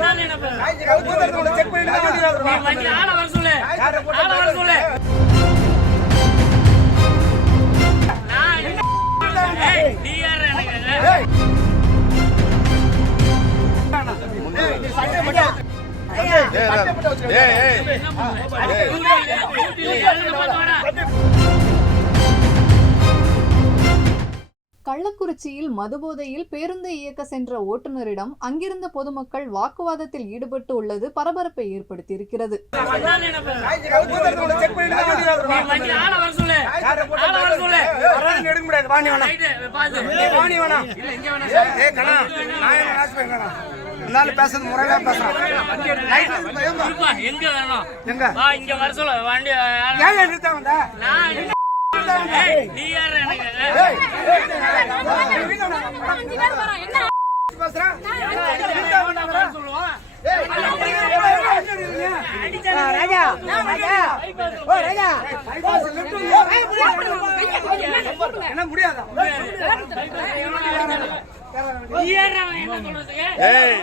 பண்ண? செக். வண்டி ஆளை வர சொல்லு. ஆளை வர சொல்லு. நான் என்ன ஏய், கள்ளக்குறிச்சியில் மதுபோதையில் பேருந்தை இயக்க சென்ற ஓட்டுநரிடம் அங்கிருந்த பொதுமக்கள் வாக்குவாதத்தில் ஈடுபட்டு உள்ளது பரபரப்பை ஏற்படுத்தியிருக்கிறது பேசுறது முறையா எங்க வேணும் எங்க இங்க வர வண்டி நீ யாரு எனக்கு? ராஜா ஓ ராஜா என்ன முடியாதா? ஏய்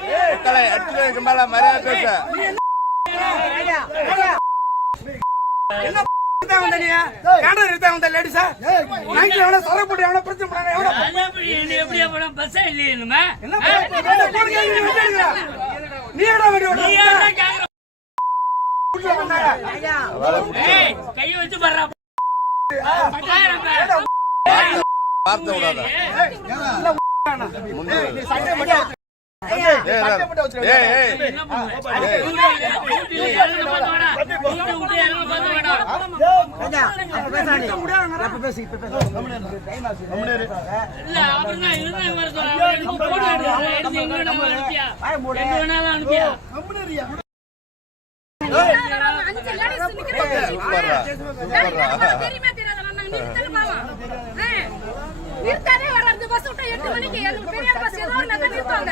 மேல மரியாதை பேச நிறுத்த வந்த நீ காண்ட நிறுத்த வந்த லேடிஸா நைட்ல எவனோ சரக்கு போட்டு எவனோ பிரச்சனை பண்ணாங்க எவனோ எப்படி, இல்லையே? என்ன நீ நீ வச்சு ஏய் ஏய் ஏய் என்ன பண்ணுவ? டியூட்டில இறங்க பார்த்து வாடா. டியூட்டி விட்டு இறங்க பார்த்து வாடா. இல்ல, அப்படிதான் இருந்தா வர சொல்றேன். எனக்கு போட்டோ எடுத்து, எடுத்து எங்க வேணாலும் அனுப்பியா? எங்க வேணாலும் அனுப்பியா? நிறுத்தாதே வராது. பஸ் விட்டா எட்டு மணிக்கு ஏழு பெரிய பஸ் ஏதோ ஒரு நிறுத்துவாங்க